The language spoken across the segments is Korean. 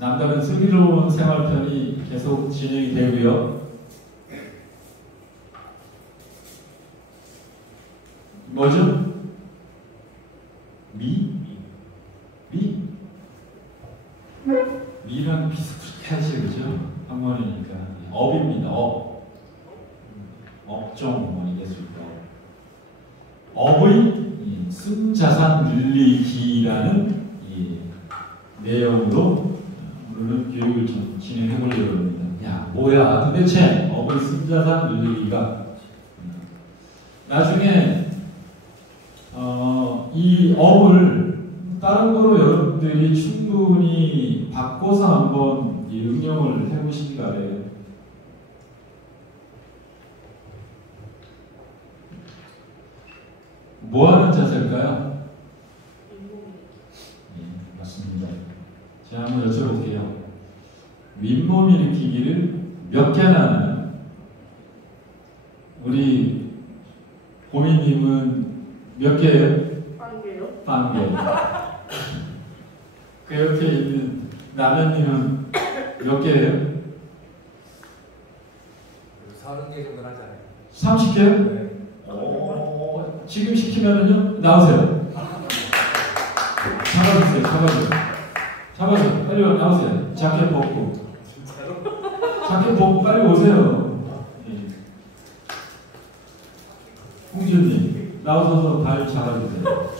남다른 슬기로운 생활편이 계속 진행이 되고요. 뭐죠? 미랑 비슷하지, 그죠? 한번이니까. 업입니다. 업종, 뭐 이겠습니까? 업의 쓴 자산 늘리기라는 이 내용으로 오늘은 교육을 좀 진행해 보려고 합니다. 야, 뭐야, 도대체 업의 쓴 자산 늘리기가. 나중에 이 업을 다른 거로 여러분들이 충분히 바꿔서 한번 응용을 해보시기 바래요. 뭐 하는 자세일까요? 네, 맞습니다. 제가 한번 여쭤볼게요. 윗몸 일으키기를 몇 개나 하나요? 우리 고민님은 몇 개예요? 한 개. 그 옆에 있는 남현님은 몇 개예요? 30개 정도 하지 않아요? 30개요? 네. 지금 시키면은요? 나오세요. 잡아주세요. 빨리 나오세요. 자켓 벗고. 자켓 벗고 빨리 오세요. 홍준님, 나오셔서 발 잡아주세요.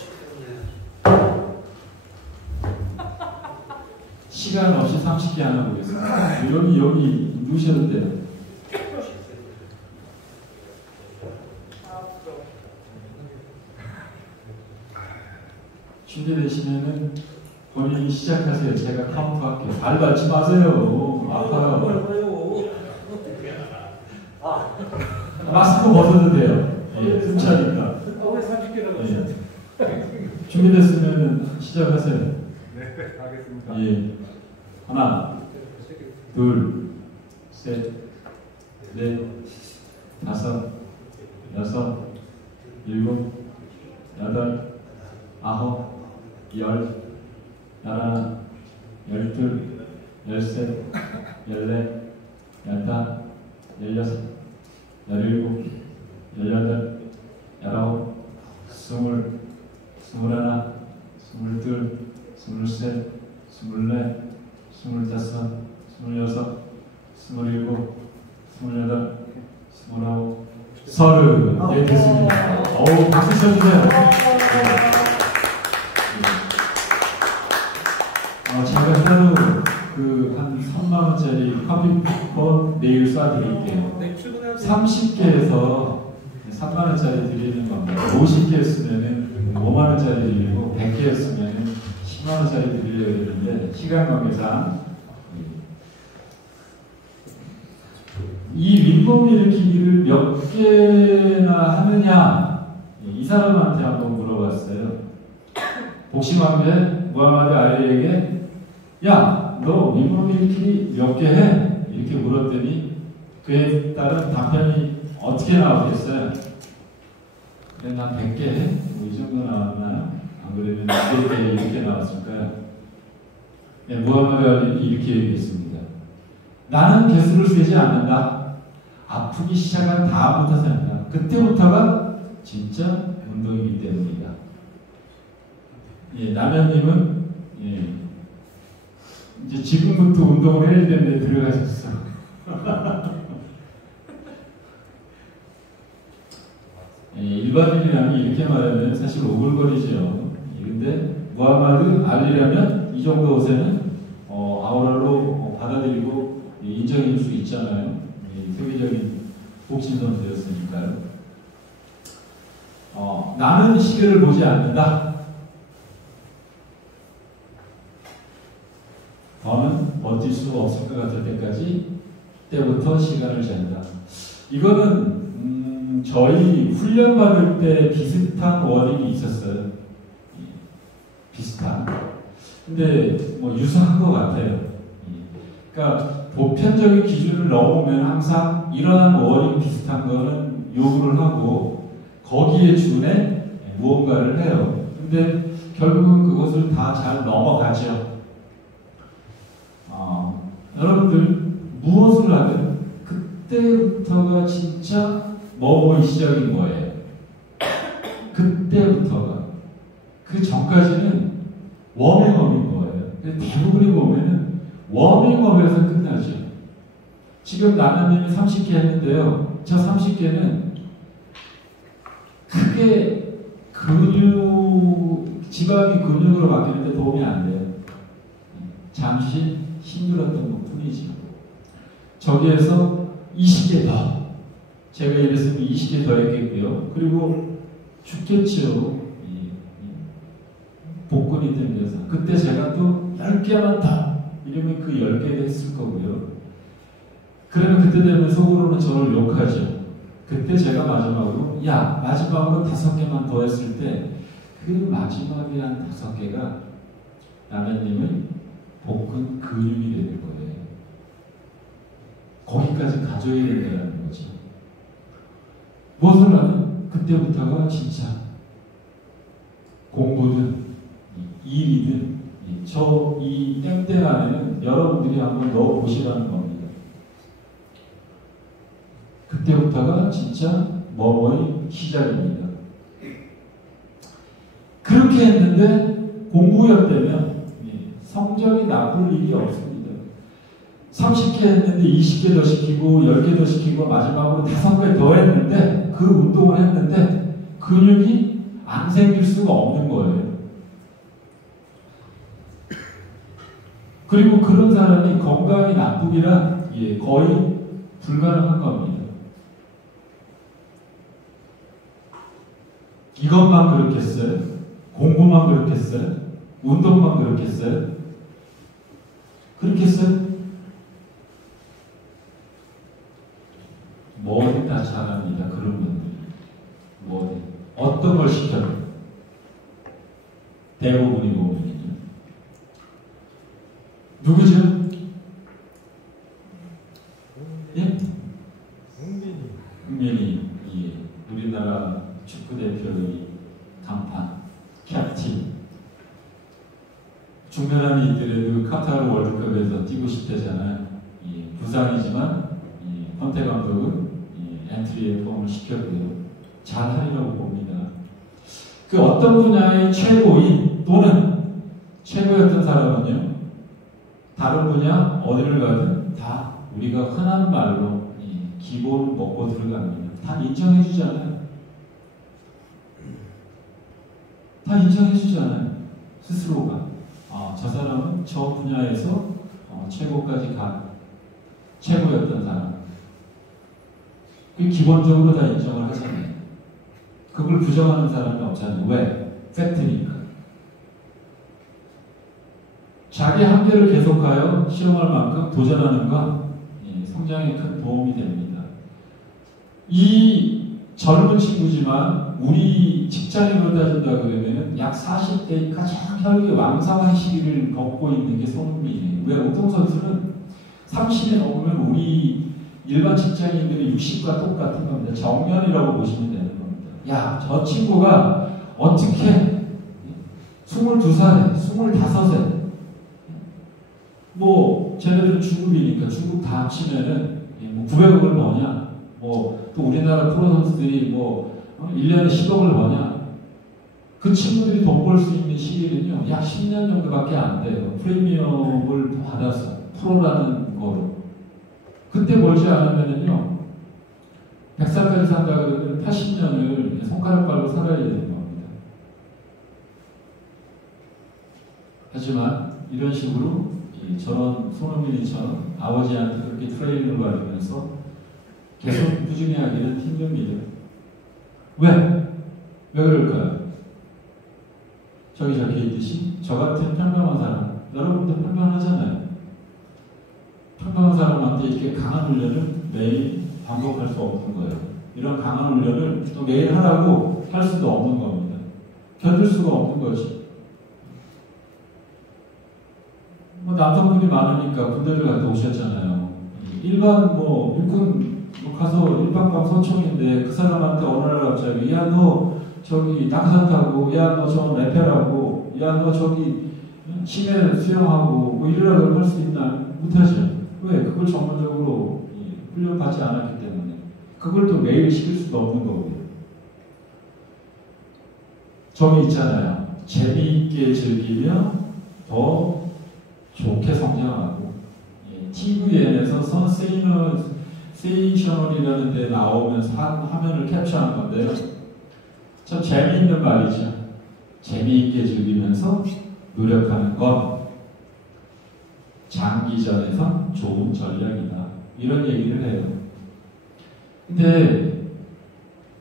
시간 없이 30개 하나 보겠습니다. 여기 누우셔도 돼요. 준비되시면은 본인이 시작하세요. 제가 카운트할게요. 발 밟지 마세요. 아파요. 마스크 벗어도 돼요. 예, 숨차니까. 예. 준비됐으면 시작하세요. 네, 하겠습니다. 예. 하나, 둘, 셋, 넷, 다섯, 여섯, 일곱, 여덟, 아홉, 열, 열하나, 열둘, 열셋, 열넷, 열다, 열여섯, 열일곱, 열여덟, 열아홉, 스물, 스물하나, 스물둘, 스물셋, 스물넷, 스물다섯, 스물여섯, 스물일곱, 스물여덟, 스물아홉, 서른. 예, 됐습니다. 어우, 박수 쳐주세요. 제가 따로 한 3만원짜리 커피 쿠폰 내일 쏴드릴게요. 30개에서 3만원짜리 드리는 겁니다. 50개 쓰면은 5만원짜리 드리고 100개 쓰면은 10만원짜리 드리려고 했는데 시간 관계상 이 윗몸 일으키기를 몇 개나 하느냐, 이 사람한테 한번 물어봤어요. 복심왕제 무하마드 알리에게 야, 너 윗몸 일으키기 몇 개 해? 이렇게 물었더니 그에 따른 답변이 어떻게 나왔겠어요? 그래, 난 100개 해? 뭐 이 정도 나왔나요? 안 그러면 200개 이렇게 나왔을까요? 네, 무하마드 알리 이렇게 얘기했습니다. 나는 개수를 세지 않는다. 아프기 시작한 다음부터 생각한다. 그때부터가 진짜 운동이기 때문이다. 예, 남현님은 예, 이제 지금부터 운동을 해야 되는데 들어가셨어. 예, 일반인이라면 이렇게 말하면 사실 오글거리죠. 그런데 무하마드 알리라면 이 정도 옷에는 아우라로 받아들이고 인정할 수 있잖아요. 세계적인 복싱 선수였으니까요. 나는 시계를 보지 않는다. 더는 버틸 수 없을 것 같을 때부터 시간을 잰다. 이거는 저희 훈련 받을 때 비슷한 워딩이 있었어요. 비슷한. 근데 뭐 유사한 것 같아요. 그러니까 보편적인 기준을 넘으면 항상 이러한 워딩 비슷한 거는 요구를 하고 거기에 준해 무언가를 해요. 근데 결국은 그것을 다 잘 넘어가죠. 무엇을 하든 그때부터가 진짜 뭐뭐의 시작인 거예요. 그때부터가. 그 전까지는 워밍업인 거예요. 대부분의 보면은 워밍업에서 끝나죠. 지금 나나님이 30개 했는데요. 저 30개는 크게 지방이 근육으로 바뀌는데 도움이 안 돼요. 잠시 힘들었던 것 뿐이죠. 저기에서 20개 더. 제가 이랬으면 20개 더 했겠고요. 그리고 죽겠죠. 복근이 되면서. 그때 제가 또 10개만 더. 이러면 그 10개를 했을 거고요. 그러면 그때 되면 속으로는 저를 욕하죠. 그때 제가 마지막으로 마지막으로 5개만 더 했을 때 그 마지막이란 5개가 나나님의 복근 근육이 되는 거예요. 거기까지 가져야 된다는 거죠. 무엇을 하든 그때부터가 진짜 공부든 일이든 이 땡땡 안에는 여러분들이 한번 넣어보시라는 겁니다. 그때부터가 진짜 뭐뭐의 시작입니다. 그렇게 했는데 공부였다면 성적이 나쁠 일이 없습니다. 30개 했는데 20개 더 시키고 10개 더 시키고 마지막으로 5개 더 했는데 그 운동을 했는데 근육이 안 생길 수가 없는 거예요. 그리고 그런 사람이 건강이 나쁘기라 거의 불가능한 겁니다. 이것만 그렇겠어요? 공부만 그렇겠어요? 운동만 그렇겠어요? 그렇겠어요? 뭐든 다 잘합니다. 그런 분들이. 뭐든. 어떤 걸 시켜도. 대부분이 보면요. 누구죠? 예? 흥민이. 우리나라 축구대표의 간판, 캡틴. 중면함이 있더라도 카타르 월드컵에서 뛰고 싶대잖아요. 부상이지만 헌태 감독은 엔트리에 포함을 시켰고요. 잘하리라고 봅니다. 그 어떤 분야의 최고인 또는 최고였던 사람은요. 다른 분야 어디를 가든 다 우리가 흔한 말로 기본 먹고 들어갑니다. 다 인정해 주잖아요. 다 인정해 주잖아요. 스스로가. 저 사람은 저 분야에서 최고까지 간 최고였던 사람. 그 기본적으로 다 인정을 하잖아요. 그걸 부정하는 사람이 없잖아요. 왜? 팩트니까. 자기 한계를 계속하여 시험할 만큼 도전하는 건 성장에 큰 도움이 됩니다. 이 젊은 친구지만 우리 직장인으로 따진다 그러면 약 40대의 가장 혈기 왕성한 시기를 겪고 있는 게 손흥민이에요. 왜? 운동선수는 30에 넘으면 우리 일반 직장인들이 60과 똑같은 겁니다. 정년이라고 보시면 되는 겁니다. 저 친구가 어떻게 22살에 25세 쟤네들은 중급이니까 중급 다 합치면은 900억을 버냐, 또 우리나라 프로 선수들이 1년에 10억을 버냐. 그 친구들이 돈 벌 수 있는 시기는요, 약 10년 정도밖에 안 돼요. 프리미엄을 받아서, 프로라는 거로. 그때 벌지 않으면은요, 100살까지 산다 그러면 80년을 손가락 발로 살아야 되는 겁니다. 하지만, 이런 식으로, 저런 손흥민이처럼 아버지한테 그렇게 트레이닝을 받으면서 계속 꾸준히 하기는 힘듭니다. 왜 그럴까요? 저기 적혀 있듯이 저 같은 평범한 사람, 여러분도 평범하잖아요. 평범한 사람한테 이렇게 강한 훈련을 매일 반복할 수 없는 거예요. 이런 강한 훈련을 또 매일 하라고 할 수도 없는 겁니다. 견딜 수가 없는 거지. 남성분이 많으니까 군대를 갔다 오셨잖아요. 일반 일꾼 가서 일반방 소총인데 그 사람한테 어느 날 갑자기 너 저기 낙하산 타고 너 저 래페라고 너 저기 심해 수영하고 이러라고 할 수 있나? 못하죠. 왜? 그걸 전문적으로 훈련받지 않았기 때문에. 그걸 또 매일 시킬 수도 없는 거고요. 저기 있잖아요. 재미있게 즐기며 더 좋게 성장하고. TVN에서 센세이셔널이라는 데 나오면서 한 화면을 캡처한 건데요. 참 재미있는 말이죠. 재미있게 즐기면서 노력하는 건 장기전에선 좋은 전략이다. 이런 얘기를 해요. 근데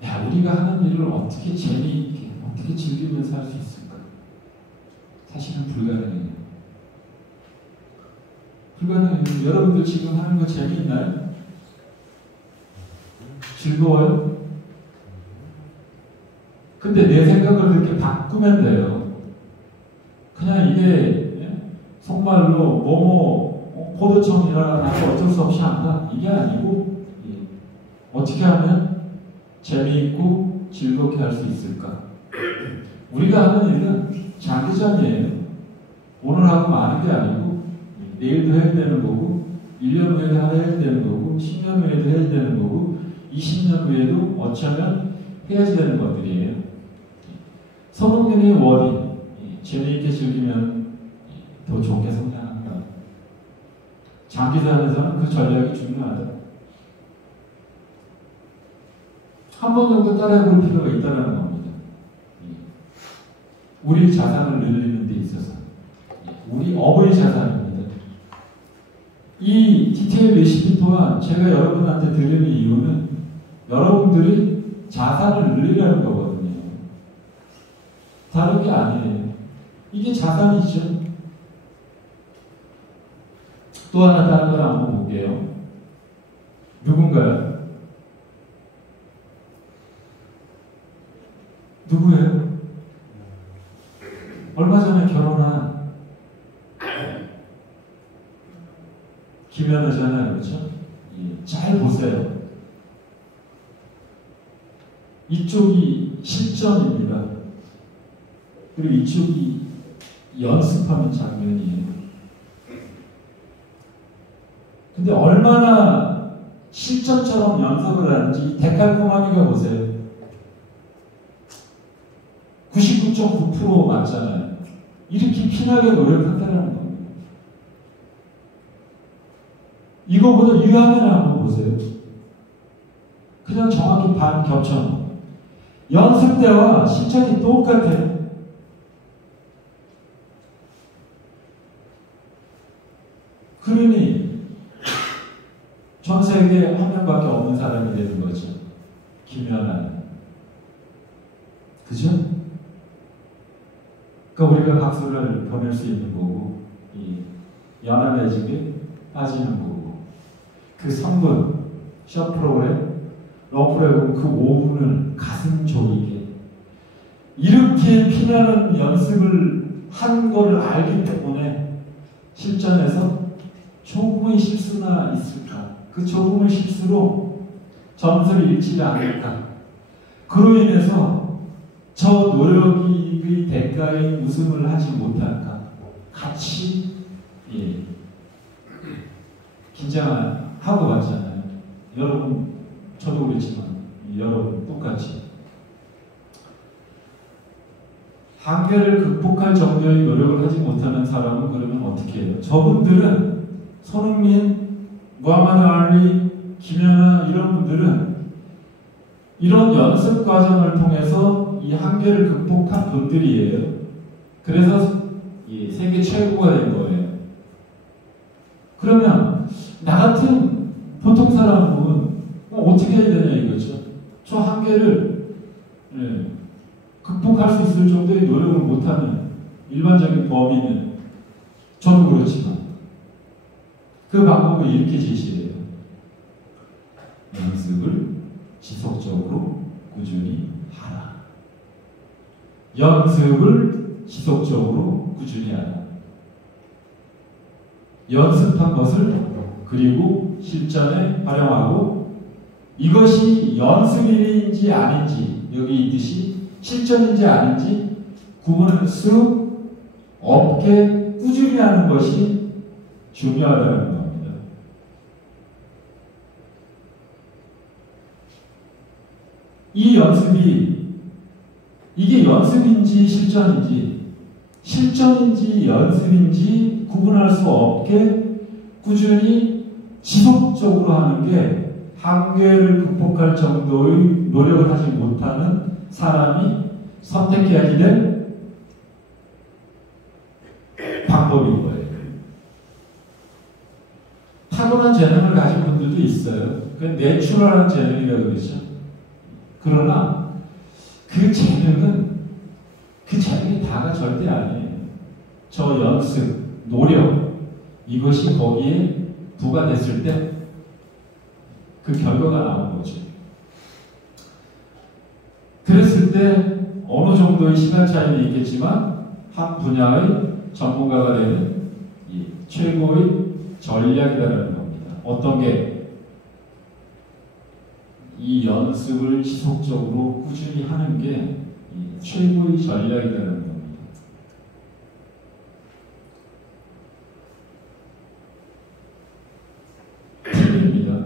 야, 우리가 하는 일을 어떻게 재미있게, 어떻게 즐기면서 할 수 있을까? 사실은 불가능해요. 불가능해요. 여러분들 지금 하는 거 재미있나요? 즐거워요? 근데 내 생각을 그렇게 바꾸면 돼요. 그냥 이게 속말로 뭐뭐 포도청이라 나도 어쩔 수 없이 한다. 이게 아니고 어떻게 하면 재미있고 즐겁게 할 수 있을까? 우리가 하는 일은 장기전이에요. 오늘 하고 마는 게 아니고 내일도 해야 되는 거고 1년 후에도 해야 되는 거고 10년 후에도 해야 되는 거고 20년 후에도 어쩌면 해야지 되는 것들이에요. 손흥민의 원인, 재미있게 즐기면 더 좋게 성장한다. 장기전에서는 그 전략이 중요하다. 한 번 정도 따라해볼 필요가 있다는 겁니다. 우리 자산을 늘리는 데 있어서 우리 업의 자산입니다. 이 디테일 레시피 또한 제가 여러분한테 드리는 이유는 여러분들이 자산을 늘리라는 거거든요. 다른 게 아니에요. 이게 자산이죠. 또 하나 다른 걸 한번 볼게요. 누군가요? 누구예요? 얼마 전에 결혼한 김연아잖아요. 그렇죠? 잘 보세요. 이쪽이 실전입니다. 그리고 이쪽이 연습하는 장면이에요. 근데 얼마나 실전처럼 연습을 하는지 데칼코마니가 보세요. 99.9% 맞잖아요. 이렇게 피나게 노력한다는 겁니다. 이거보다 유형을 한번 보세요. 그냥 정확히 반 겹쳐놓은 연습 때와 실전이 똑같아요. 그러니 전 세계에 한 명밖에 없는 사람이 되는 거죠. 김연아. 그죠? 그러니까 우리가 박수를 보낼 수 있는 거고, 이 연하 매직에 빠지는 거고, 그 3분, 숏 프로그램, 롱 프로그램 그 5분을 가슴 졸이게 이렇게 피나는 연습을 한 거를 알기 때문에 실전에서 조금의 실수나 있을까? 그 조금의 실수로 점수를 잃지 않을까? 그로 인해서 저 노력의 대가에 우승을 하지 못할까? 같이 긴장하고 왔잖아요. 여러분, 저도 그렇지만 여러분 똑같이 한계를 극복할 정도의 노력을 하지 못하는 사람은 그러면 어떻게 해요? 저분들은 손흥민, 무하마드 알리, 김연아 이런 분들은 이런 연습 과정을 통해서 이 한계를 극복한 분들이에요. 그래서 이 세계 최고가 된 거예요. 그러면 나 같은 보통 사람은 어떻게 해야 되냐 이거죠. 저 한계를 극복할 수 있을 정도의 노력을 못하는 일반적인 범인은 저도 그렇지만 그 방법을 이렇게 제시해요. 연습을 지속적으로 꾸준히 하라. 연습을 지속적으로 꾸준히 하라. 연습한 것을 그리고 실전에 활용하고 이것이 연습인지 아닌지 여기 있듯이 실전인지 아닌지 구분할 수 없게 꾸준히 하는 것이 중요하다는 겁니다. 이 연습이 이게 연습인지 실전인지 연습인지 구분할 수 없게 꾸준히 지속적으로 하는 게 한계를 극복할 정도의 노력을 하지 못하는 사람이 선택해야 될 방법인 거예요. 타고난 재능을 가진 분들도 있어요. 그 내추럴한 재능이라고 그러죠. 그러나 그 재능이 다가 절대 아니에요. 저 연습, 노력, 이것이 거기에 부과됐을 때 그 결과가 나온 거죠. 그랬을 때 어느 정도의 시간 차이는 있겠지만 한 분야의 전문가가 되는 이 최고의 전략이라는 겁니다. 어떤 게 이 연습을 지속적으로 꾸준히 하는 게 이 최고의 전략이라는 겁니다. 팁입니다.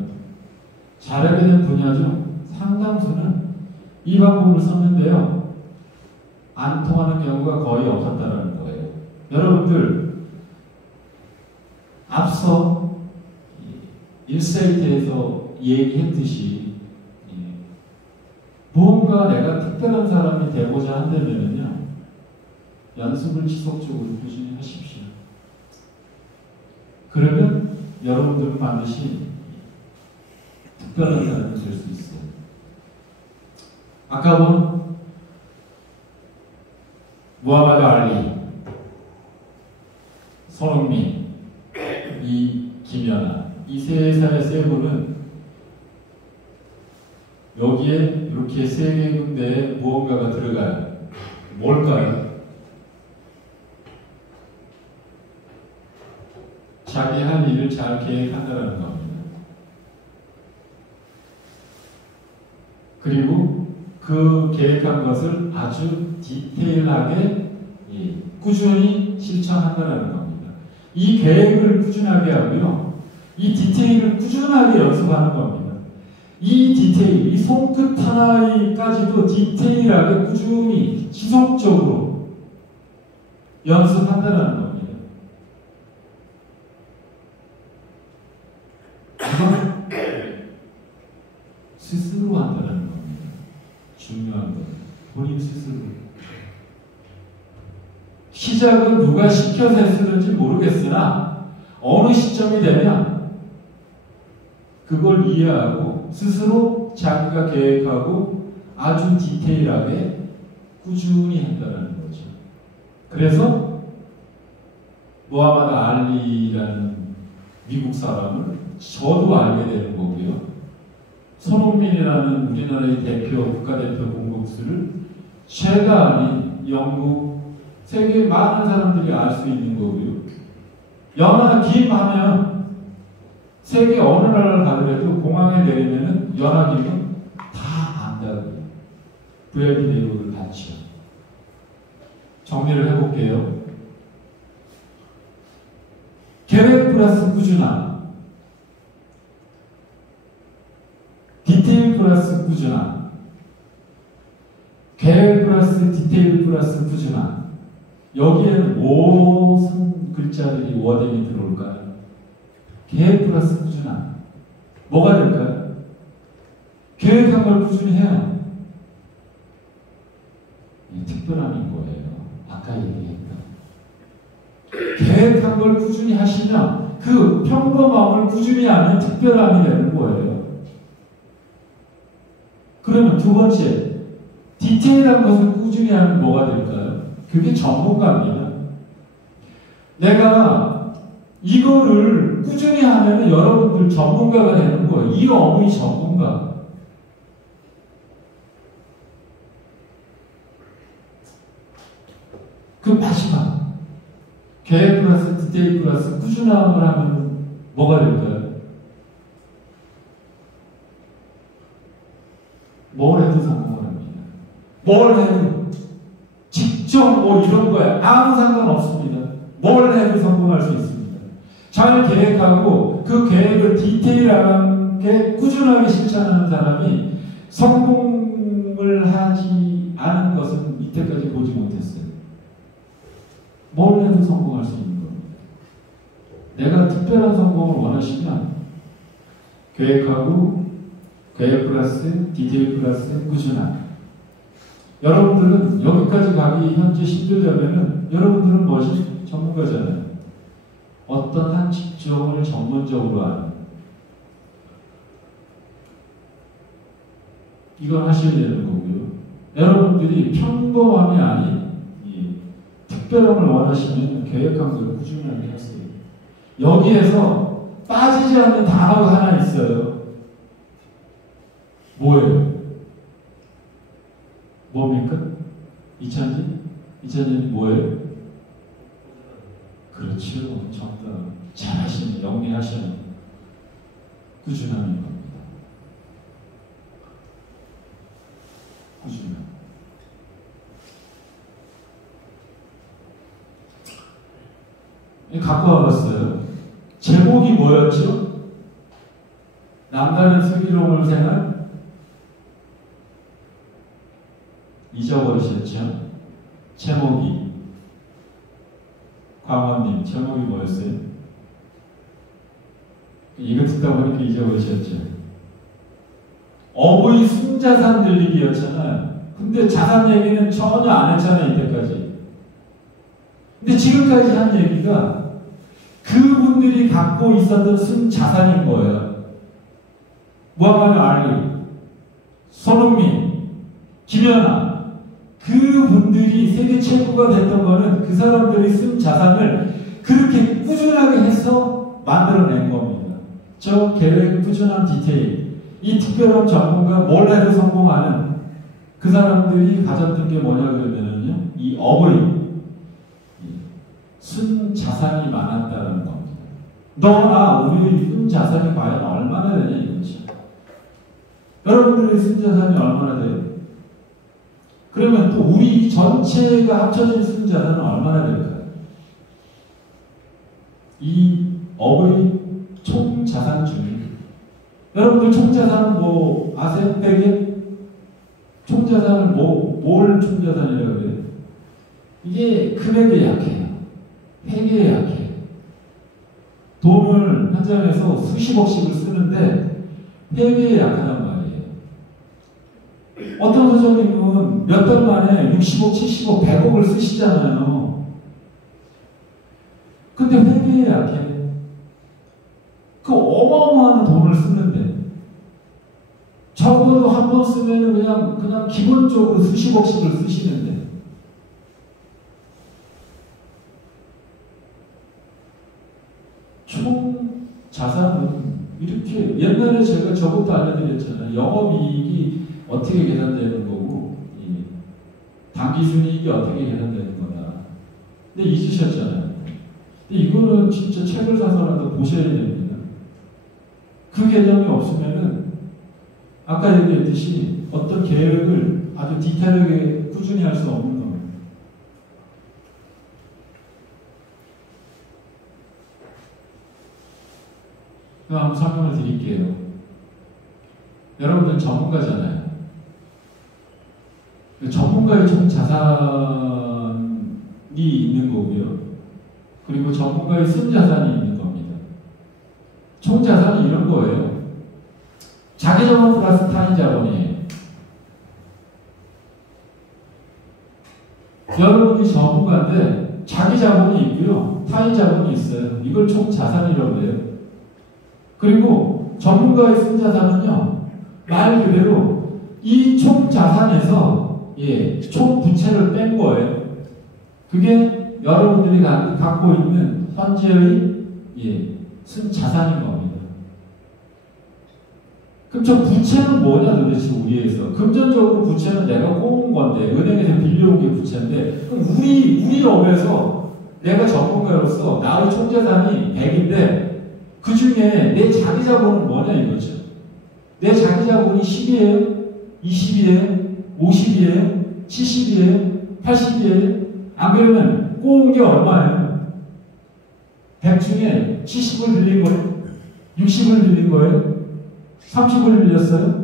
잘하게 된 분야 중 상당수는 이 방법을 썼는데요. 안 통하는 경우가 거의 없었다는 거예요. 여러분들 앞서 1사이트에서 얘기했듯이 무언가 내가 특별한 사람이 되고자 한다면요, 연습을 지속적으로 꾸준히 하십시오. 그러면 여러분들은 반드시 특별한 사람이 될 수 있어요. 아까 본 무하마드 알리, 손흥민, 이 김연아, 이 세 분은 여기에 이렇게 세 개 군데에 무언가가 들어가요. 뭘까요? 자기 할 일을 잘 계획한다는 겁니다. 그리고 그 계획한 것을 아주 디테일하게 꾸준히 실천한다는 겁니다. 이 계획을 꾸준하게 하고요, 이 디테일을 꾸준하게 연습하는 겁니다. 이 디테일, 이 손끝 하나까지도 디테일하게 꾸준히 지속적으로 연습한다는 겁니다. 그건 스스로 한다는 겁니다. 중요한 건 본인 스스로. 시작은 누가 시켜서 했는지 모르겠으나 어느 시점이 되면 그걸 이해하고 스스로 자기가 계획하고 아주 디테일하게 꾸준히 한다는 거죠. 그래서 무하마드 알리라는 미국 사람을 저도 알게 되는 거고요. 손흥민이라는 우리나라의 대표, 국가대표 공격수를 제가 아닌 영국, 세계 많은 사람들이 알 수 있는 거고요. 연하 김 하면 세계 어느 나라를 가더라도 공항에 내리면은 연하 김은 다 안다고요. VIP 대우를 받죠. 정리를 해볼게요. 계획 플러스 꾸준함, 디테일 플러스 꾸준함, 계획 플러스 디테일 플러스 꾸준함. 여기에는 무슨 글자들이 워딩이 들어올까요? 계획 플러스 꾸준함. 뭐가 될까요? 계획한 걸 꾸준히 해요. 특별함인 거예요. 아까 얘기했던. 계획한 걸 꾸준히 하시면 그 평범함을 꾸준히 하면 특별함이 되는 거예요. 그러면 두 번째, 디테일한 것을 꾸준히 하면 뭐가 될까요? 그게 전문가입니다. 내가 이거를 꾸준히 하면 여러분들 전문가가 되는 거예요. 이 업의 전문가. 그 마지막, 계획 플러스 디테일 플러스 꾸준함을 하면 뭐가 될까요? 뭘 해도 성공을 합니다. 뭘 해도. 직접 뭐 이런 거야. 아무 상관없습니다. 뭘 해도 성공할 수 있습니다. 잘 계획하고 그 계획을 디테일하게 꾸준하게 실천하는 사람이 성공을 성공을 하지 않은 것은 이때까지 보지 못했어요. 뭘 해도 성공할 수 있는 겁니다. 내가 특별한 성공을 원하시면 계획하고 계획 플러스 디테일 플러스 꾸준함. 여러분들은 여기까지 가기 현재 힘들려면은 여러분들은 뭐지? 전문가잖아요. 어떤 한 직종을 전문적으로 하는 이걸 하셔야 되는 거고요. 여러분들이 평범함이 아닌 특별함을 원하시면 계획한 걸 꾸준하게 하세요. 여기에서 빠지지 않는 단어가 하나 있어요. 뭐예요? 뭡니까? 이찬진? 이찬진이 뭐예요? 그렇죠. 정답. 잘하시는, 영리하시는 꾸준함인 겁니다. 꾸준함. 갖고 와봤어요. 제목이 뭐였죠? 남다른 슬기로운 생활? 잊어버리셨죠? 제목이. 광원님, 제목이 뭐였어요? 이거 듣다 보니까 잊어버리셨죠? 어부의 순자산 들리기였잖아요. 근데 자산 얘기는 전혀 안 했잖아요, 이때까지. 근데 지금까지 한 얘기가 그분들이 갖고 있었던 순자산인 거예요. 무하마드 알리, 손흥민, 김연아, 그분들이 세계 최고가 됐던 거는 그 사람들이 쓴 자산을 그렇게 꾸준하게 해서 만들어낸 겁니다. 저 계획, 꾸준한 디테일, 이 특별한 전문가, 뭘 해도 성공하는 그 사람들이 가졌던 게 뭐냐 그러면요, 이 어버이 순 자산이 많았다는 겁니다. 너나 우리의 순 자산이 과연 얼마나 되냐 이거죠. 여러분들의 순 자산이 얼마나 돼요? 그러면 또 우리 전체가 합쳐진 순 자산은 얼마나 될까요? 이 업의 총 자산 중에 여러분들 총 자산은 뭐 아세요? 회계? 총 자산은 뭘 총 자산이라고 그래요? 이게 금액에 약해요. 회계에 약해요. 돈을 한 장에서 수십억씩을 쓰는데 회계에 약하단 말이에요. 어떤 소장님은 몇 달 만에 60억, 70억, 100억을 쓰시잖아요. 근데 회계에 약해. 그 어마어마한 돈을 쓰는데 적어도 한 번 쓰면 그냥 기본적으로 수십억씩을 쓰시는데 총 자산은 이렇게 옛날에 제가 저것도 알려드렸잖아요. 영업이익이 어떻게 계산되는 거고 당기순이익이 어떻게 계산되는 거다. 근데 잊으셨잖아요. 근데 이거는 진짜 책을 사서라도 보셔야 됩니다. 그 개념이 없으면은 아까 얘기했듯이 어떤 계획을 아주 디테일하게 꾸준히 할 수 없는 겁니다. 한번 설명을 드릴게요. 여러분들 전문가잖아요. 전문가의 총 자산이 있는 거고요. 그리고 전문가의 순 자산이 있는 겁니다. 총 자산이 이런 거예요. 자기 자본 플러스 타인 자본이에요. 여러분이 전문가인데 자기 자본이 있고요. 타인 자본이 있어요. 이걸 총 자산이라고 해요. 그리고 전문가의 순 자산은요, 말 그대로 이 총 자산에서 총 부채를 뺀 거예요. 그게 여러분들이 갖고 있는 현재의 순 자산인 겁니다. 그럼 저 부채는 뭐냐 도대체 우리에서? 금전적으로 부채는 내가 꼬은 건데, 은행에서 빌려온 게 부채인데, 그럼 우리 업에서 내가 전문가로서 나의 총 자산이 100인데 그 중에 내 자기 자본은 뭐냐 이거죠. 내 자기 자본이 10이에요? 20이에요? 50이에요? 70이에요? 80이에요? 안 그러면 꼬은 게 얼마예요? 100 중에 70을 빌린 거예요? 60을 빌린 거예요? 30을 빌렸어요?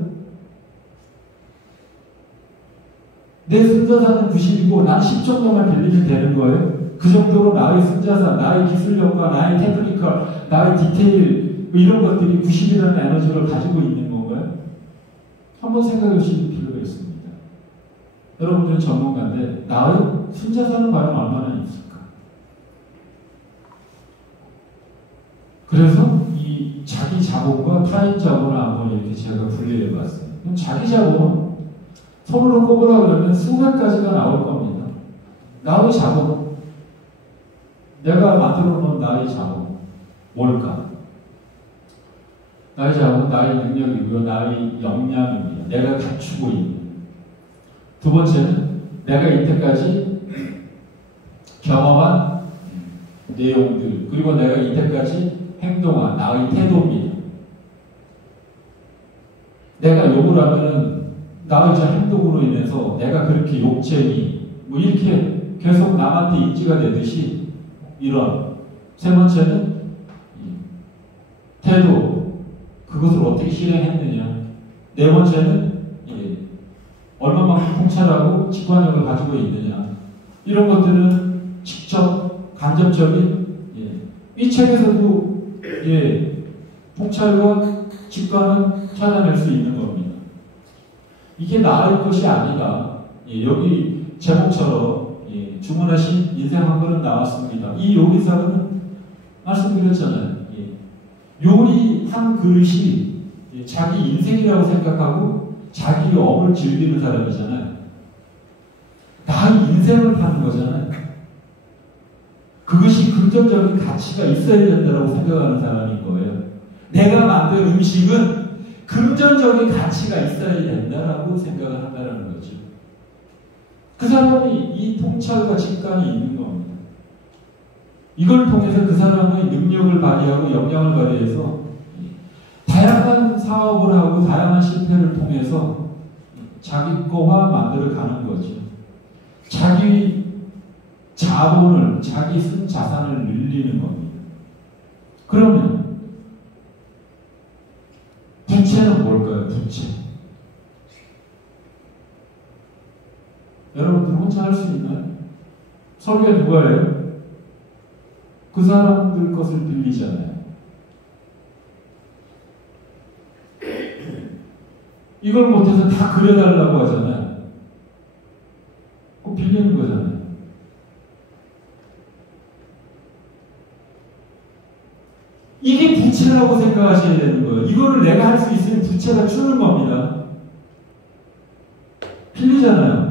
내 순자산은 90이고 난 10 정도만 빌리면 되는 거예요? 그 정도로 나의 순자산, 나의 기술력과 나의 테크니컬, 나의 디테일 이런 것들이 90이라는 에너지를 가지고 있는 건가요? 한번 생각해 보실 필요가 있습니다. 여러분들은 전문가인데 나의 순자산은 과연 얼마나 있을까? 그래서 이 자기 자본과 타인 자본을 한번 이렇게 제가 분리해 봤어요. 그럼 자기 자본 손으로 꼽으라 그러면 수백 가지가 나올 겁니다. 나의 자본, 내가 만들어 놓은 나의 자본 뭘까? 나의 자본, 나의 능력이고요, 나의 역량입니다. 내가 갖추고 있는. 두 번째는 내가 이때까지 경험한 내용들, 그리고 내가 이때까지 행동한 나의 태도입니다. 내가 욕을 하면은 나의 저 행동으로 인해서 내가 그렇게 욕쟁이, 뭐 이렇게 계속 남한테 인지가 되듯이 이런. 세 번째는 태도, 그것을 어떻게 실행했느냐. 네 번째는 얼마만큼 통찰하고 직관력을 가지고 있느냐. 이런 것들은 직접 간접적인 이 책에서도 통찰과 직관은 찾아낼 수 있는 겁니다. 이게 나의 것이 아니라 여기 제목처럼 주문하신 인생 한 그릇 나왔습니다. 이 요리사는 말씀드렸잖아요. 요리 한 그릇이 자기 인생이라고 생각하고 자기 업을 즐기는 사람이잖아요. 나의 인생을 파는 거잖아요. 그것이 긍정적인 가치가 있어야 된다고 생각하는 사람인 거예요. 내가 만든 음식은 긍정적인 가치가 있어야 된다라고 생각을 한다는 거죠. 그 사람이 이 통찰과 직관이 있는 겁니다. 이걸 통해서 그 사람의 능력을 발휘하고 역량을 발휘해서 다양한 사업을 하고 다양한 실패를 통해서 자기 거화 만들어 가는 거죠. 자기 자본을, 자기 순 자산을 늘리는 겁니다. 그러면 부채는 뭘까요? 부채. 여러분들 혼자 할 수 있나요? 설계 누가 해요? 그 사람들 것을 빌리잖아요. 이걸 못해서 다 그려달라고 하잖아요. 꼭 빌리는 거잖아요. 이게 부채라고 생각하셔야 되는 거예요. 이거를 내가 할 수 있으면 부채가 주는 겁니다. 빌리잖아요.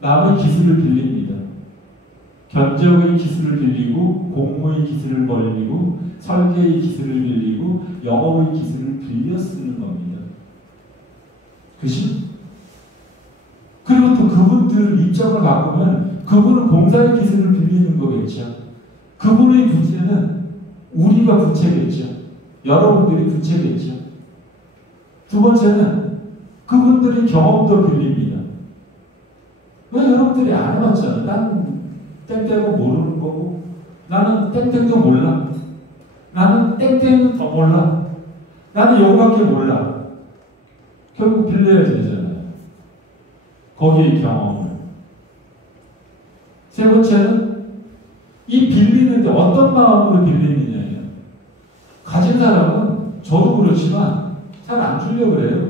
남의 기술을 빌립니다. 견적의 기술을 빌리고, 공무의 기술을 벌리고, 설계의 기술을 빌리고, 영업의 기술을 빌려 쓰는 겁니다. 그치? 그리고 또 그분들 입장을 바꾸면 그분은 공사의 기술을 빌리는 거겠죠. 그분의 부채는 우리가 부채겠죠. 여러분들이 부채겠죠. 두 번째는 그분들이 경험도 빌립니다. 왜 여러분들이 안 해봤잖아. 난 땡땡은 모르는 거고, 나는 땡땡도 몰라. 나는 땡땡은 더 몰라. 나는 요거밖에 몰라. 결국 빌려야 되잖아요. 거기의 경험을. 세 번째는 이 빌리는데 어떤 마음으로 빌리느냐예요. 가진 사람은 저도 그렇지만 잘 안 주려고 그래요.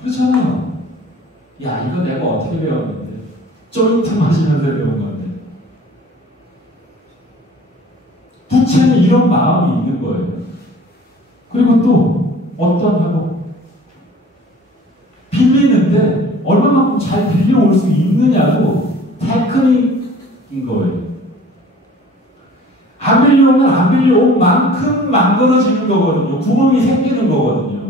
그렇잖아요. 야, 이거 내가 어떻게 배웠는데? 조인트 마시면서 배운 건데. 부채는 이런 마음이 있는 거예요. 그리고 또 어떤 하고 빌리는데 얼마만큼 잘 빌려올 수 있느냐도 테크닉인 거예요. 안 빌려오면 안 빌려온 만큼 망가져지는 거거든요. 구멍이 생기는 거거든요.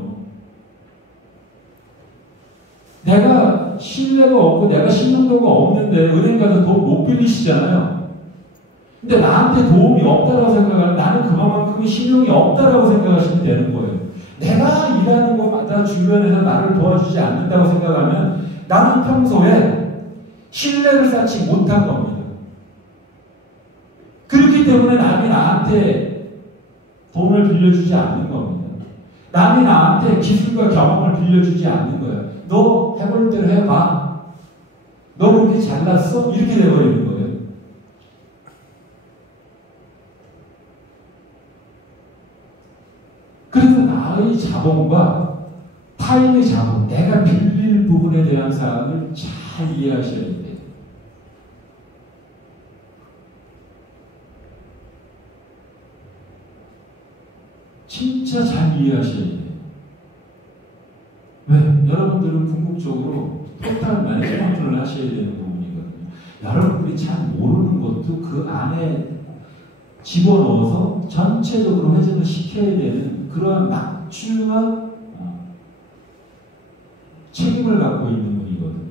내가 신뢰가 없고 내가 신용도가 없는데 은행 가서 돈 못 빌리시잖아요. 근데 나한테 도움이 없다라고 생각하면 나는 그만큼의 신용이 없다라고 생각하시면 되는 거예요. 내가 일하는 것마다 주변에서 나를 도와주지 않는다고 생각하면 나는 평소에 신뢰를 쌓지 못한 겁니다. 그렇기 때문에 남이 나한테 돈을 빌려주지 않는 겁니다. 남이 나한테 기술과 경험을 빌려주지 않는 거예요. 너 해볼 대로 해봐. 너 그렇게 잘났어? 이렇게 돼버리는 거예요. 그래서 나의 자본과 타인의 자본, 내가 빌릴 부분에 대한 사항을 잘 이해하셔야 돼요. 진짜 잘 이해하셔야 돼요. 왜? 여러분들은 궁극적으로 토탈 매니지먼트를 하셔야 되는 부분이거든요. 여러분들이 잘 모르는 것도 그 안에 집어넣어서 전체적으로 회전을 시켜야 되는 그러한 막중한 책임을 갖고 있는 분이거든요.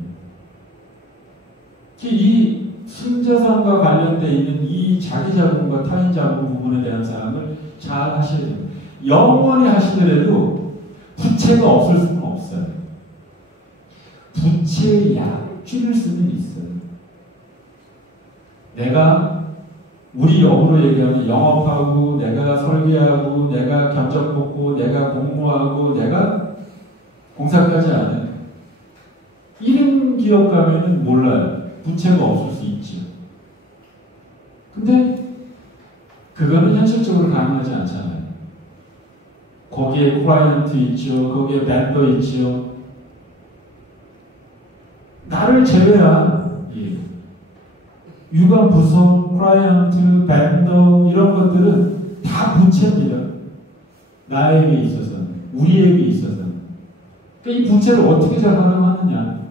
이 순자산과 관련되어 있는 이 자기 자본과 타인 자본 부분에 대한 사항을 잘 하셔야 됩니다. 영원히 하시더라도 부채가 없을 수는 없어요. 부채의 약을 줄일 수는 있어요. 내가 우리 영어로 얘기하면 영업하고 내가 설계하고 내가 견적 뽑고 내가 공모하고 내가 공사까지 안 해요. 이런 기업 가면은 몰라요. 부채가 없을 수 있죠. 근데 그거는 현실적으로 가능하지 않잖아요. 거기에 클라이언트 있죠. 거기에 벤더 있죠. 나를 제외한 유관 부서, 클라이언트, 벤더 이런 것들은 다 부채입니다. 나에게 있어서는, 우리에게 있어서는. 그러니까 이 부채를 어떻게 잘 활용하느냐.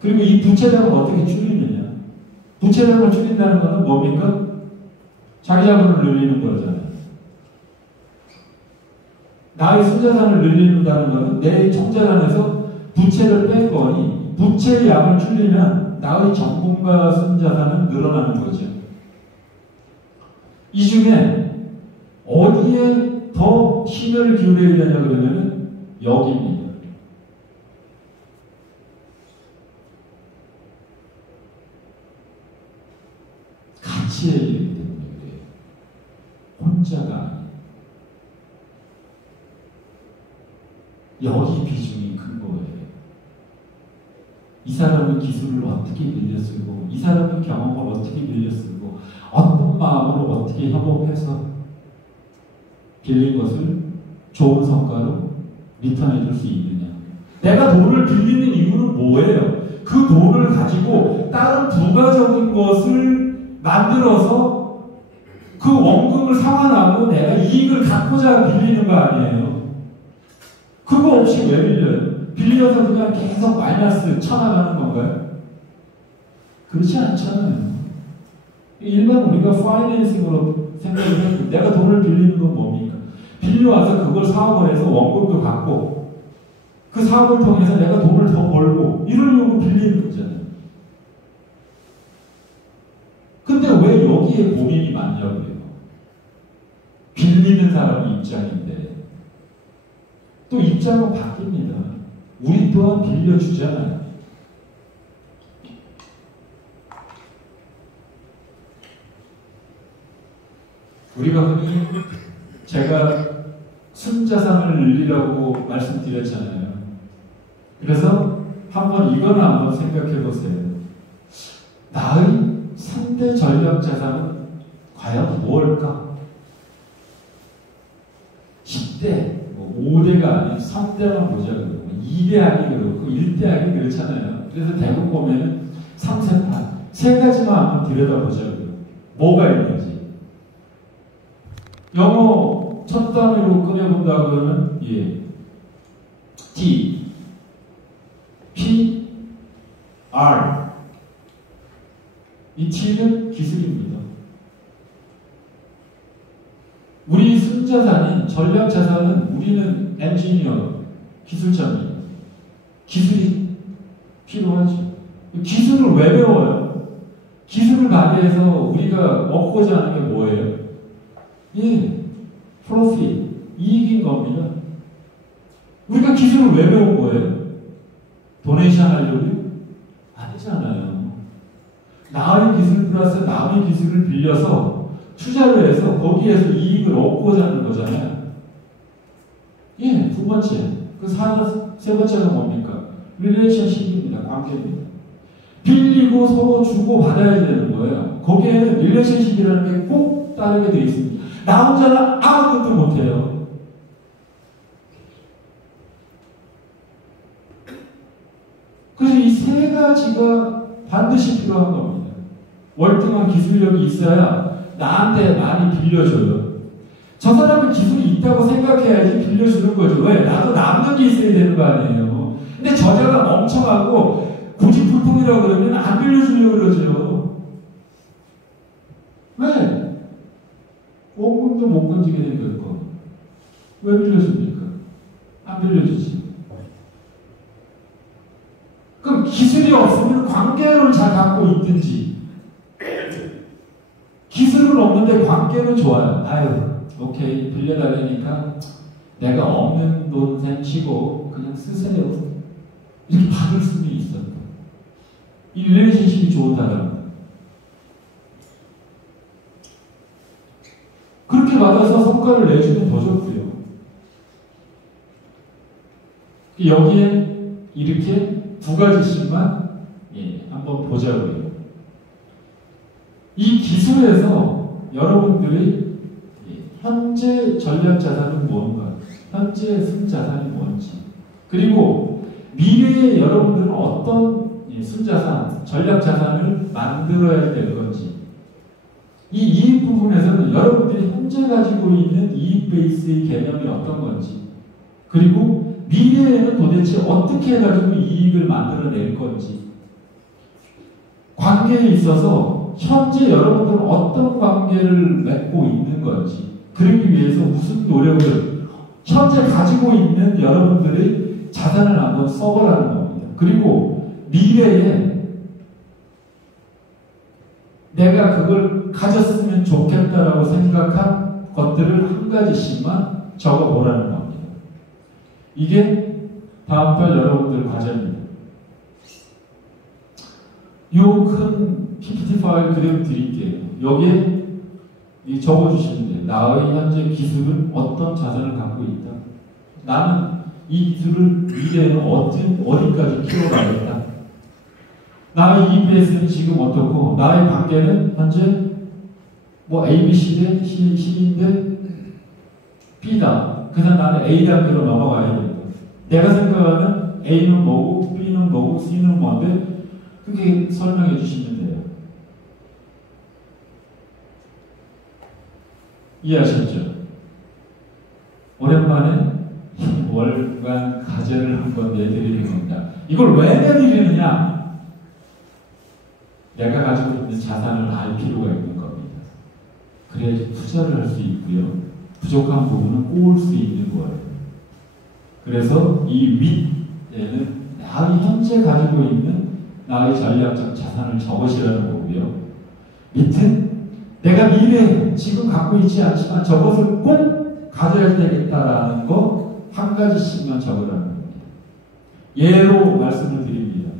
그리고 이 부채량을 어떻게 줄이느냐. 부채량을 줄인다는 것은 뭡니까? 자기 자본을 늘리는 거잖아요. 나의 순자산을 늘린다는 것은 내 총자산에서 부채를 뺐거니 부채의 양을 줄이면 나의 정분과 순자산은 늘어나는 거죠. 이 중에 어디에 더 힘을 기울여야 되냐 그러면 여기입니다. 같이 해야 되기 때문에 그래요. 혼자가 아니에요. 여기 비중이 큰 거예요. 이 사람의 기술을 어떻게 빌려 쓰고, 이 사람의 경험을 어떻게 빌려 쓰고, 어떤 마음으로 어떻게 협업해서 빌린 것을 좋은 성과로 리턴해 줄 수 있느냐. 내가 돈을 빌리는 이유는 뭐예요? 그 돈을 가지고 다른 부가적인 것을 만들어서 그 원금을 상환하고 내가 이익을 갖고자 빌리는 거 아니에요. 그거 없이 왜 빌려요? 빌려서 그냥 계속 마이너스 쳐나가는 건가요? 그렇지 않잖아요. 일반 우리가 파이낸싱으로 생각을 해도 내가 돈을 빌리는 건 뭡니까? 빌려와서 그걸 사업을 해서 원금도 갖고 그 사업을 통해서 내가 돈을 더 벌고 이러려고 빌리는 거잖아요. 근데 왜 여기에 고민이 많냐고요? 빌리는 사람의 입장인데 또 입장은 바뀝니다. 우리 또한 빌려주잖아요. 우리가 흔히 제가 순자산을 늘리라고 말씀드렸잖아요. 그래서 한번 이거는 한번 생각해 보세요. 나의 3대 전략 자산은 과연 무엇일까? 10대 5대가 아닌 3대만 보자 그러고 2대 하기 그러고 1대 하기 그렇잖아요. 그래서 대부분 보면은 3세판 세 가지만 한번 들여다보자 그러고 뭐가 있는지. 영어 첫 단위로 꺼내본다 그러면 T, P, R 이 T는 기술입니다. 우리 순자산인 전략자산은 우리는 엔지니어, 기술자입니다. 기술이 필요하죠. 기술을 왜 배워요? 기술을 발휘해서 우리가 얻고자 하는 게 뭐예요? 프로핏, 이익인 겁니다. 우리가 기술을 왜 배운 거예요? 도네이션 하려고요? 아니잖아요. 나의 기술 플러스 남의 기술을 빌려서 투자를 해서 거기에서 이익을 얻고자 하는 거잖아요. 두 번째. 세 번째가 뭡니까? 릴레이션십입니다. 관계입니다. 빌리고 서로 주고 받아야 되는 거예요. 거기에는 릴레이션십이라는 게 꼭 따르게 되어 있습니다. 나 혼자는 아무것도 못해요. 그래서 이 세 가지가 반드시 필요한 겁니다. 월등한 기술력이 있어야 나한테 많이 빌려줘요. 저 사람은 기술이 있다고 생각해야지 빌려주는 거죠. 왜? 나도 남는 게 있어야 되는 거 아니에요. 근데 저자가 멍청하고 고집불통이라고 그러면 안 빌려주려고 그러죠. 왜? 원금도 못 건지게 된 거. 왜 빌려줍니까? 안 빌려주지. 그럼 기술이 없으면 관계를 잘 갖고 있든지, 기술은 없는데 관계는 좋아요. 아유, 오케이, 빌려달라니까 내가 없는 돈 셈치고 그냥 쓰세요. 이렇게 받을 수는 있었다. 이 릴레이션십이 좋은 사람. 그렇게 받아서 성과를 내주면 더 좋고요. 여기에 이렇게 두 가지씩만 한번 보자고요. 이 기술에서 여러분들이 현재 전략 자산은 뭔가, 현재 순자산이 뭔지, 그리고 미래에 여러분들은 어떤 순자산, 전략 자산을 만들어야 될 건지, 이 이익 부분에서는 여러분들이 현재 가지고 있는 이익 베이스의 개념이 어떤 건지, 그리고 미래에는 도대체 어떻게 해가지고 이익을 만들어낼 건지, 관계에 있어서 현재 여러분들은 어떤 관계를 맺고 있는 건지, 그러기 위해서 무슨 노력을 현재 가지고 있는 여러분들의 자산을 한번 써보라는 겁니다. 그리고 미래에 내가 그걸 가졌으면 좋겠다라고 생각한 것들을 한 가지씩만 적어보라는 겁니다. 이게 다음 달 여러분들 과제입니다. 요 큰 PPT 파일 그대로 드릴게요. 여기에 적어주시면 돼요. 나의 현재 기술은 어떤 자산을 갖고 있다. 나는 이 기술을 미래에는 어디까지 키워가겠다. 나의 EPS는 지금 어떻고, 나의 관계는 현재 A, B, C 대 C인데 B다. 그래서 나는 A 단계로 넘어가야 된다. 내가 생각하는 A는 뭐고, B는 뭐고, C는 뭔데, 그렇게 설명해 주시면 돼요. 이해하셨죠? 오랜만에 월간 과제를 한번 내드리는 겁니다. 이걸 왜 내드리느냐? 내가 가지고 있는 자산을 알 필요가 있는 겁니다. 그래야지 투자를 할 수 있고요. 부족한 부분은 꼬을 수 있는 거예요. 그래서 이 윗에는 나의 현재 가지고 있는 나의 전략적 자산을 적으시라는 거고요. 밑은 내가 미래에 지금 갖고 있지 않지만 저것을 꼭 가져야 되겠다라는 거 한 가지씩만 적으라는 겁니다. 예로 말씀을 드립니다.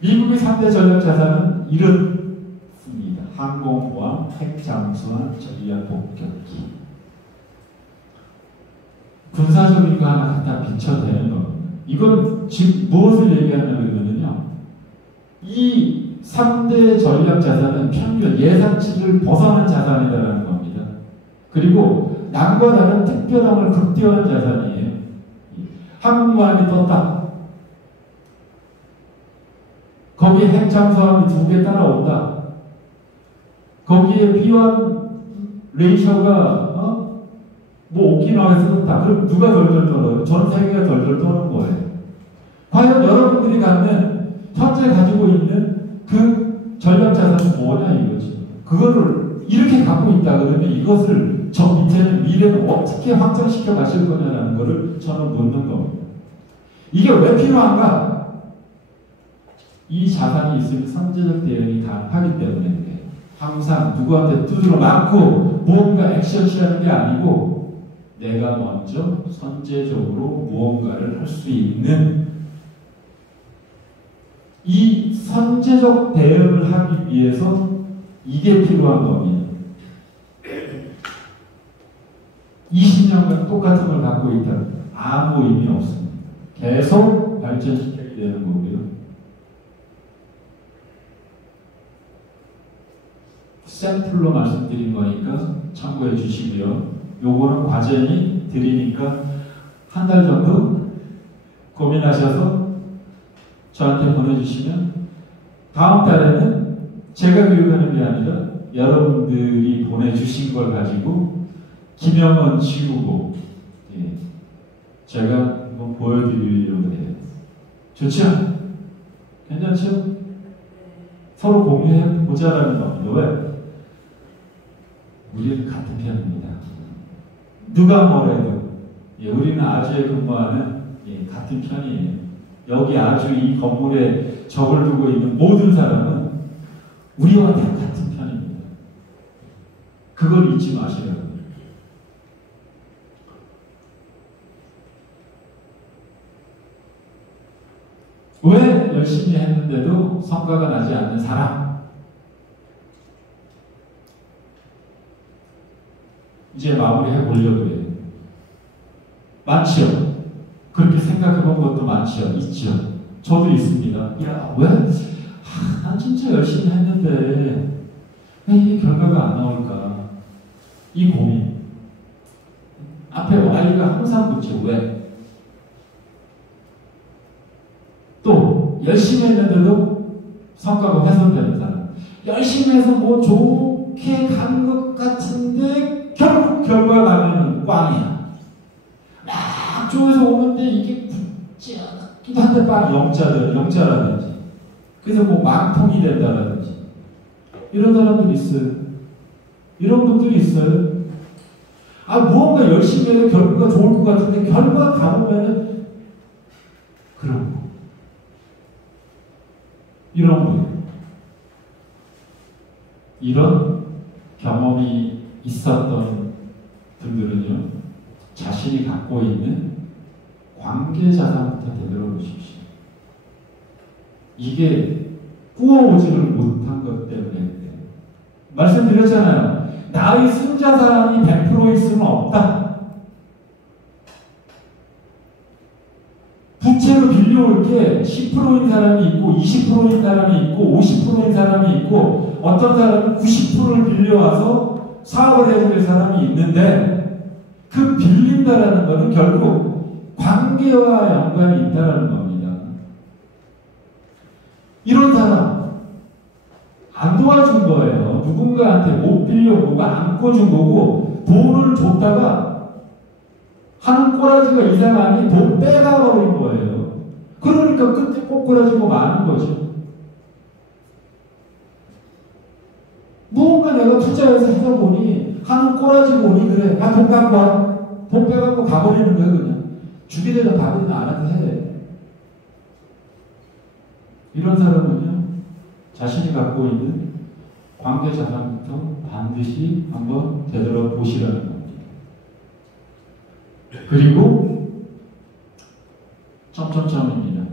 미국의 3대 전략 자산은 이렇습니다. 항공모함, 핵잠수함, 전략 폭격기. 군사적인 거 하나 갖다 비춰도 되는 겁니다. 이건 지금 무엇을 얘기하냐면요. 이 3대 전략 자산은 평균 예상치를 벗어난 자산이라는 겁니다. 그리고 남과 다른 특별함을 극대화한 자산이에요. 항공모함이 떴다. 거기에 핵잠수함이 2개 따라온다. 거기에 B1 레이셔가 오키나와에서 떴다. 그럼 누가 덜덜 떨어요? 전 세계가 덜덜 떠는 거예요. 과연 여러분들이 갖는 현재 가지고 있는 그 전략 자산은 뭐냐 이거지. 그거를 이렇게 갖고 있다 그러면 이것을 저 밑에는 미래는 어떻게 확장시켜 가실 거냐라는 거를 저는 묻는 겁니다. 이게 왜 필요한가? 이 자산이 있으면 선제적 대응이 가능하기 때문에 항상 누구한테 두드러 맞고 무언가 액션 취하는 게 아니고 내가 먼저 선제적으로 무언가를 할 수 있는 이 선제적 대응을 하기 위해서 이게 필요한 겁니다. 20년간 똑같은 걸 갖고 있다면 아무 의미 없습니다. 계속 발전시켜야 되는 거고요. 샘플로 말씀드린 거니까 참고해 주시고요. 요거는 과제니 드리니까 한 달 정도 고민하셔서 저한테 보내주시면 다음 달에는 제가 교육하는 게 아니라 여러분들이 보내주신 걸 가지고 김영원 지우고 제가 한번 보여드리려고 해요. 좋죠? 괜찮죠? 서로 공유해 보자라는 겁니다. 왜? 우리는 같은 편입니다. 누가 뭐래도 우리는 아주에 근무하는 같은 편이에요. 여기 아주 이 건물에 적을 두고 있는 모든 사람은 우리와 다 같은 편입니다. 그걸 잊지 마시라고. 왜 열심히 했는데도 성과가 나지 않는 사람? 이제 마무리해 보려고 해요. 많죠? 그렇게 생각해 본 것도 많죠? 있죠? 저도 있습니다. 야, 왜? 난 진짜 열심히 했는데 왜 이게 결과가 안 나올까? 이 고민. 앞에 Y가 항상 붙죠. 왜? 또 열심히 했는데도 성과가 훼손되는 사람. 열심히 해서 뭐 좋게 간 것 같은데 결국 결과가 가면은 꽝이야. 막 쪽에서 오는데 이게 붙지 않기도 한데 빵 영자라든지 그래서 뭐 망통이 된다라든지 이런 사람들이 있어요. 이런 분들이 있어요. 무언가 열심히 해도 결과가 좋을 것 같은데 결과가 가보면은 그런 거. 이런 거. 이런 경험이 있었던 분들은요, 자신이 갖고 있는 관계자산부터 되돌아 보십시오. 이게 꾸어오지를 못한 것 때문에 말씀드렸잖아요. 나의 순자산이 100%일 수는 없다. 부채로 빌려올 게 10%인 사람이 있고 20%인 사람이 있고 50%인 사람이 있고 어떤 사람은 90%를 빌려와서 사업을 해줄 사람이 있는데 그 빌린다라는 것은 결국 관계와 연관이 있다라는 겁니다. 이런 사람 안 도와준 거예요. 누군가한테 못 빌려보고 안 꿔준 거고 돈을 줬다가 하는 꼬라지가 이상하니 돈 빼가버린 거예요. 그러니까 끝에 꼬꾸라지고 마는 거죠. 무언가 내가 투자해서 해서 보니 하는 꼬라지 보니 그래. 돈 갖고 와. 돈 빼갖고 가버리는 거예요. 그냥. 주기되든 받으든 알아서 해. 이런 사람은요. 자신이 갖고 있는 관계자산부터 반드시 한번 되돌아 보시라는 겁니다. 그리고 점점점입니다.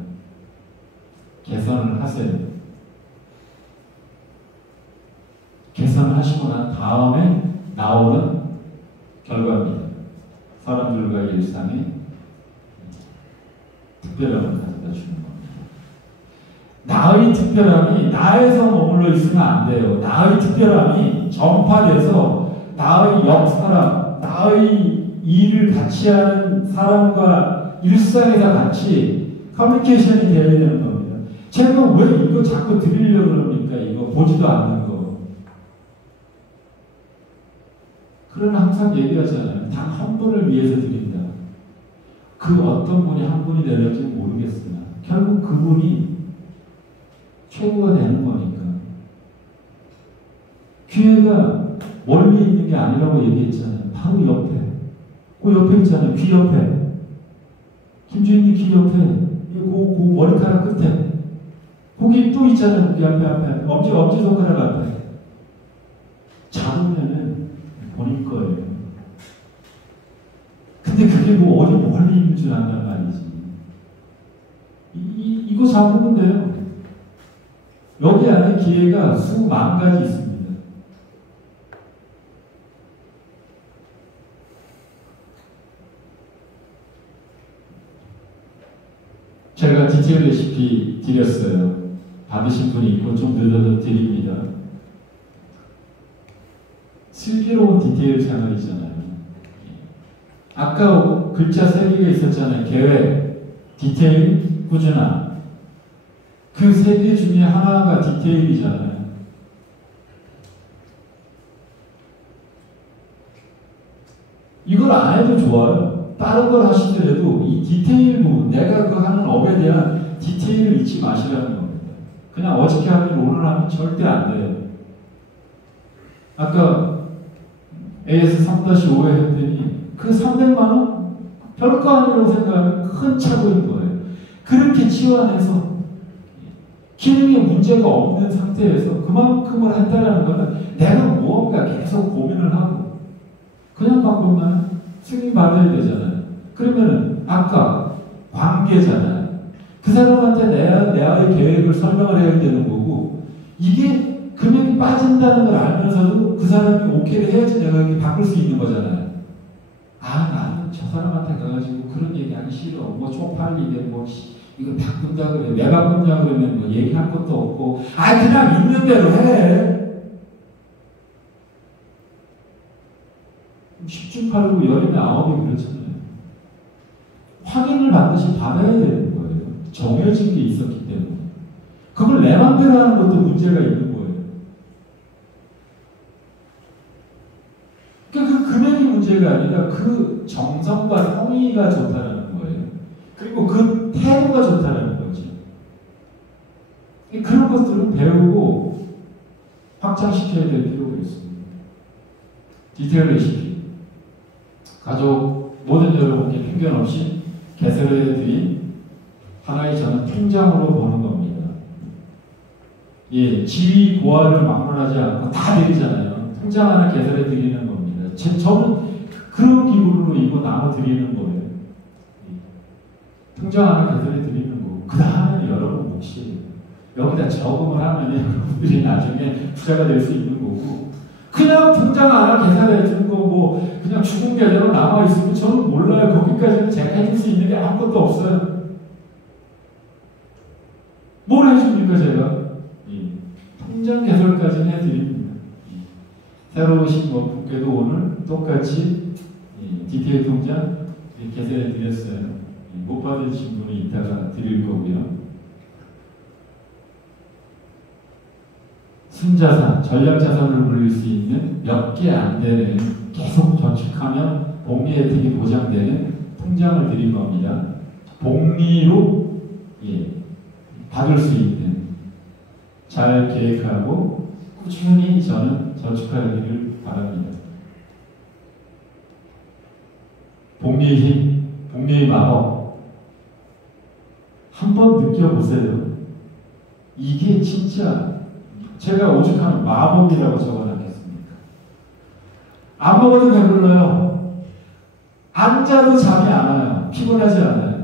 개선을 하세요. 개선을 하시고 난 다음에 나오는 결과입니다. 사람들과의 일상에 특별함을 가져다 주는 겁니다. 나의 특별함이 나에서 머물러 있으면 안 돼요. 나의 특별함이 전파돼서 나의 옆 사람, 나의 일을 같이 하는 사람과 일상에서 같이 커뮤니케이션이 되어야 되는 겁니다. 제가 왜 이거 자꾸 드리려고 그럽니까? 이거 보지도 않는 거. 그러나 항상 얘기하잖아요. 단 한 분을 위해서 드린다. 그 어떤 분이 한 분이 되는지 모르겠으나 결국 그분이 최고가 되는 거니까. 기회가 멀리 있는 게 아니라고 얘기했잖아요. 바로 옆에. 그 옆에 있잖아요. 귀 옆에. 김주인님 귀 옆에. 그 머리카락 끝에. 거기 또 있잖아요. 거기 앞에. 엄지손가락 앞에. 잡으면은 본인 거예요. 근데 그게 뭐 어디 멀리 있는 줄 안단 말이지. 이거 잡으면 돼요. 여기 안에 기회가 수만 가지 있습니다. 제가 디테일 레시피 드렸어요. 받으신 분이 있고 좀 늦어도 드립니다. 슬기로운 디테일 생활이잖아요. 아까 글자 3개가 있었잖아요. 계획, 디테일, 꾸준함. 그 3개 중에 하나가 디테일이잖아요. 이걸 안 해도 좋아요. 다른 걸 하시더라도 이 디테일 부분, 내가 그 하는 업에 대한 디테일을 잊지 마시라는 겁니다. 그냥 어저께 하면 오늘 하면 절대 안 돼요. 아까 AS 3-5에 했더니 그 300만 원? 별거 아니라고 생각하면 큰 착오인 거예요. 그렇게 치환해서 기능에 문제가 없는 상태에서 그만큼을 했다는 것은 내가 무언가 계속 고민을 하고 그냥 바꾸면 승인 받아야 되잖아요. 그러면은 아까 관계잖아요. 그 사람한테 내의 계획을 설명을 해야 되는 거고 이게 금액이 빠진다는 걸 알면서도 그 사람이 오케이를 해야지 내가 이렇게 바꿀 수 있는 거잖아요. 아, 나는 저 사람한테 가가지고 그런 얘기하기 싫어. 뭐 쪽팔리게 뭐 이거 바꾼다 그래. 왜 바꾼다 그러면 뭐 얘기할 것도 없고 아, 그냥 있는 대로 해. 10중 8구 여름에 9이 그렇잖아요. 확인을 반드시 받아야 되는 거예요. 정해진 게 있었기 때문에. 그걸 내 맘대로 하는 것도 문제가 있는 거예요. 그러니까 그 금액이 문제가 아니라 그 정성과 성의가 좋다는 거예요. 그리고 그 태도가 좋다는 거죠. 그런 것들은 배우고 확장시켜야 될 필요가 있습니다. 디테일 레시피. 가족 모든 여러분께 편견 없이 개설해드린 하나의 저는 통장으로 보는 겁니다. 예, 지위 고하를 막론하지 않고 다 드리잖아요. 통장 하나 개설해드리는 겁니다. 저는 그런 기분으로 이거 나눠드리는 거예요. 통장 하나 개설해드리는 거고 그 다음에 여러분 몫이에요. 여기다 저금을 하면 여러분들이 나중에 부자가 될 수 있는 거고 그냥 통장 하나 계산해 주는 거 뭐 그냥 죽은 계좌로 남아 있으면 저는 몰라요. 거기까지는 제가 해줄 수 있는 게 아무것도 없어요. 뭘 해줍니까 제가? 통장 개설까지는 해드립니다. 새로 오신 분께도 오늘 똑같이 디테일 통장 개설해 드렸어요. 못 받으신 분이 이따가 드릴 거고요. 순자산, 전략자산을 불릴 수 있는 몇 개 안 되는 계속 저축하면 복리 혜택이 보장되는 통장을 드릴 겁니다. 복리로 받을 수 있는 잘 계획하고 꾸준히 저는 저축하기를 바랍니다. 복리의 힘, 복리의 마법 한번 느껴보세요. 이게 진짜 제가 오죽하면 마법이라고 적어놨겠습니까? 안 먹어도 배불러요. 앉아도 잠이 안 와요. 피곤하지 않아요.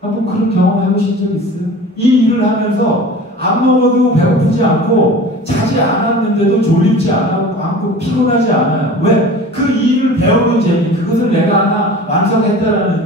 한번 그런 경험 해보신 적 있어요? 이 일을 하면서 안 먹어도 배고프지 않고 자지 않았는데도 졸립지 않고 피곤하지 않아요. 왜? 그 일을 배우는 재미, 그것을 내가 하나 완성했다라는